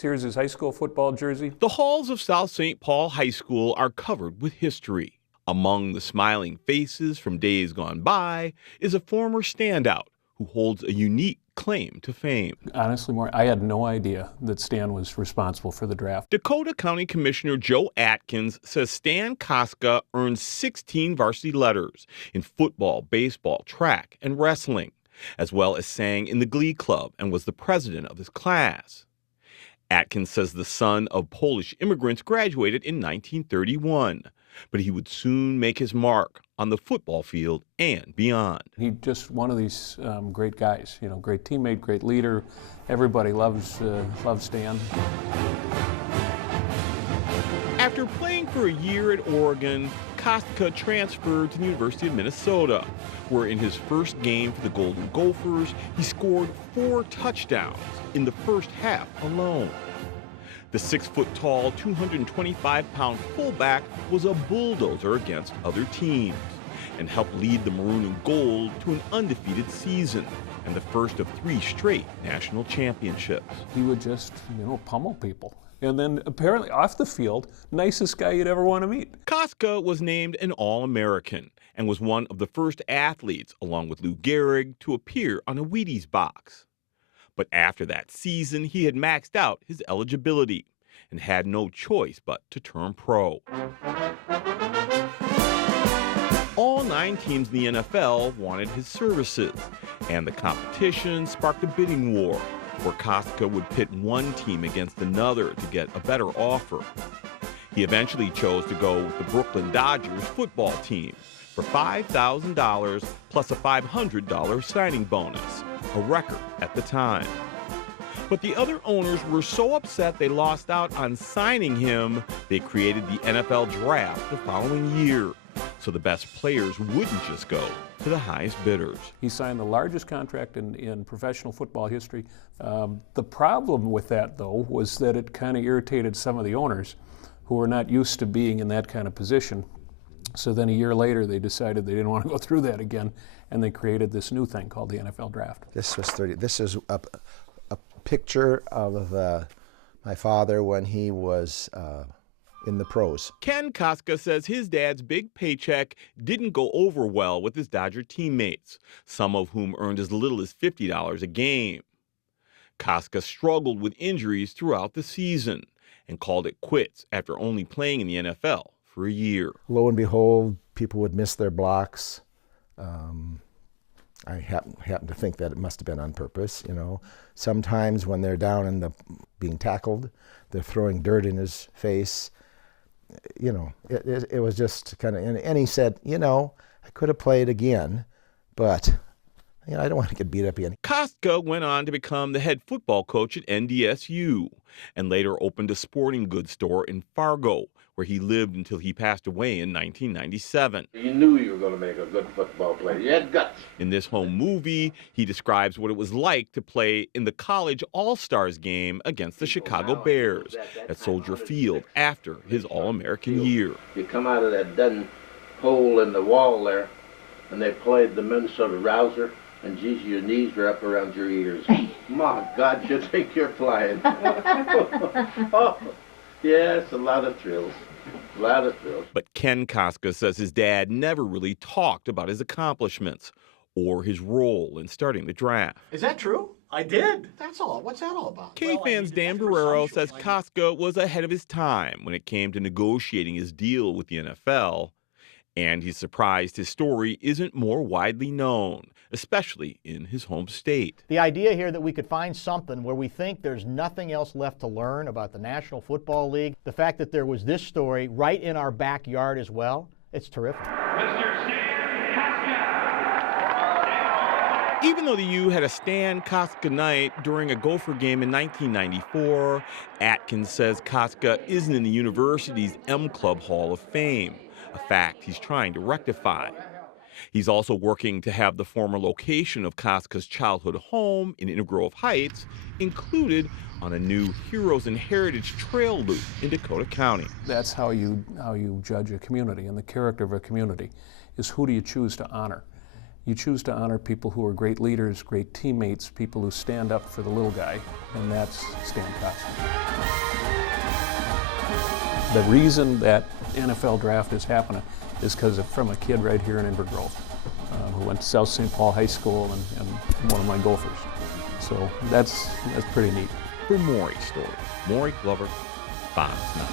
Here's his high school football jersey. The halls of South St. Paul High School are covered with history. Among the smiling faces from days gone by is a former standout who holds a unique claim to fame. Honestly, I had no idea that Stan was responsible for the draft. Dakota County Commissioner Joe Atkins says Stan Kosta earned 16 varsity letters in football, baseball, track, and wrestling, as well as sang in the Glee Club and was the president of his class. Atkins says the son of Polish immigrants graduated in 1931, but he would soon make his mark on the football field and beyond. He's just one of these great guys, great teammate, great leader. Everybody loves Stan. After playing for a year at Oregon, Kosta transferred to the University of Minnesota, where in his first game for the Golden Gophers, he scored 4 touchdowns in the first half alone. The 6-foot-tall, 225-pound fullback was a bulldozer against other teams and helped lead the Maroon and Gold to an undefeated season and the first of 3 straight national championships. He would just, pummel people. And then apparently off the field, nicest guy you'd ever want to meet. Kosta was named an All-American and was one of the first athletes, along with Lou Gehrig, to appear on a Wheaties box. But after that season, he had maxed out his eligibility and had no choice but to turn pro. All 9 teams in the NFL wanted his services, and the competition sparked a bidding war where Kosta would pit one team against another to get a better offer. He eventually chose to go with the Brooklyn Dodgers football team for $5,000 plus a $500 signing bonus, a record at the time. But the other owners were so upset they lost out on signing him, they created the NFL draft the following year, so the best players wouldn't just go to the highest bidders. He signed the largest contract in professional football history. The problem with that, though, was that it kind of irritated some of the owners who were not used to being in that kind of position. So then a year later, they decided they didn't want to go through that again, and they created this new thing called the NFL draft. This is a picture of my father when he was in the pros. Ken Kosta says his dad's big paycheck didn't go over well with his Dodger teammates, some of whom earned as little as $50 a game. Kosta struggled with injuries throughout the season and called it quits after only playing in the NFL for a year. Lo and behold, people would miss their blocks. I happen to think that it must have been on purpose, Sometimes when they're down and being tackled, they're throwing dirt in his face. It was just kind of, and he said, I could have played again, but I don't want to get beat up again. Kosta went on to become the head football coach at NDSU and later opened a sporting goods store in Fargo, where he lived until he passed away in 1997. You knew you were going to make a good football player. You had guts. In this home movie, he describes what it was like to play in the college All-Stars game against the Chicago Bears at Soldier Field after his All-American year. You come out of that dead hole in the wall there, and they played the Minnesota Rouser, and geez, your knees are up around your ears. My God, you think you're flying. Oh, yeah, it's a lot of thrills. A lot of thrills. But Ken Kosta says his dad never really talked about his accomplishments or his role in starting the draft. Is that true? I did. That's all. What's that all about? K-Fans Dan Barrero says Kosta was ahead of his time when it came to negotiating his deal with the NFL, and he's surprised his story isn't more widely known, especially in his home state. The idea here that we could find something where we think there's nothing else left to learn about the National Football League, the fact that there was this story right in our backyard as well, it's terrific. Mr. Stan Kosta. Even though the U had a Stan Kosta night during a Gopher game in 1994, Atkins says Kosta isn't in the university's M Club Hall of Fame, a fact he's trying to rectify. He's also working to have the former location of Kosta's childhood home in Inner Grove Heights included on a new Heroes and Heritage Trail loop in Dakota County. That's how you judge a community, and the character of a community is who do you choose to honor. you choose to honor people who are great leaders, great teammates, people who stand up for the little guy, and that's Stan Kosta. The reason that NFL draft is happening is because from a kid right here in Inver Grove who went to South St. Paul High School and one of my Gophers. So that's pretty neat. For Maury's story, Maury Glover, Fox 9.